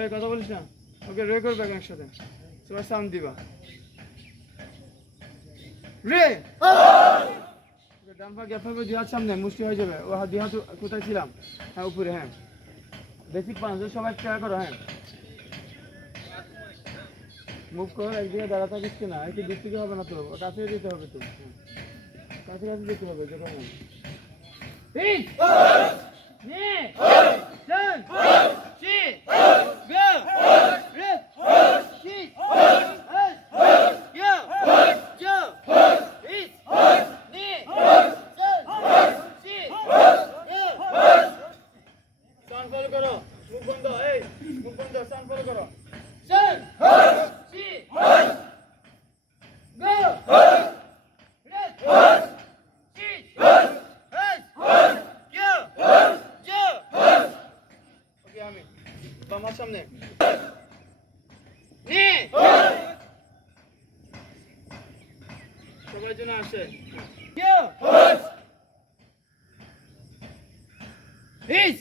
এই কথা বলিস না। ওকে রে করবে একসাথে। সবাই সাউন্ড দিবা। রে ডাম্পা গ্যাপা দিহার সামনে মুষ্টি হয়ে যাবে। ও দিহা কোথায় ছিলাম? হ্যাঁ উপরে, হ্যাঁ বেসিক পাঁচ সবাই ট্রাই করো। হ্যাঁ মুভ করো, একদিকে দাঁড়া থাকিস না। একটু দিক থেকে হবে না তো, কাছে যেতে হবে তো। কাছে কাছে যেতে হবে যখন ফলো করো। মুখ বন্ধ, এই মুখ বন্ধ, সাউন্ড ফলো করো। আমার সামনে সবাই জন্য আসে। Is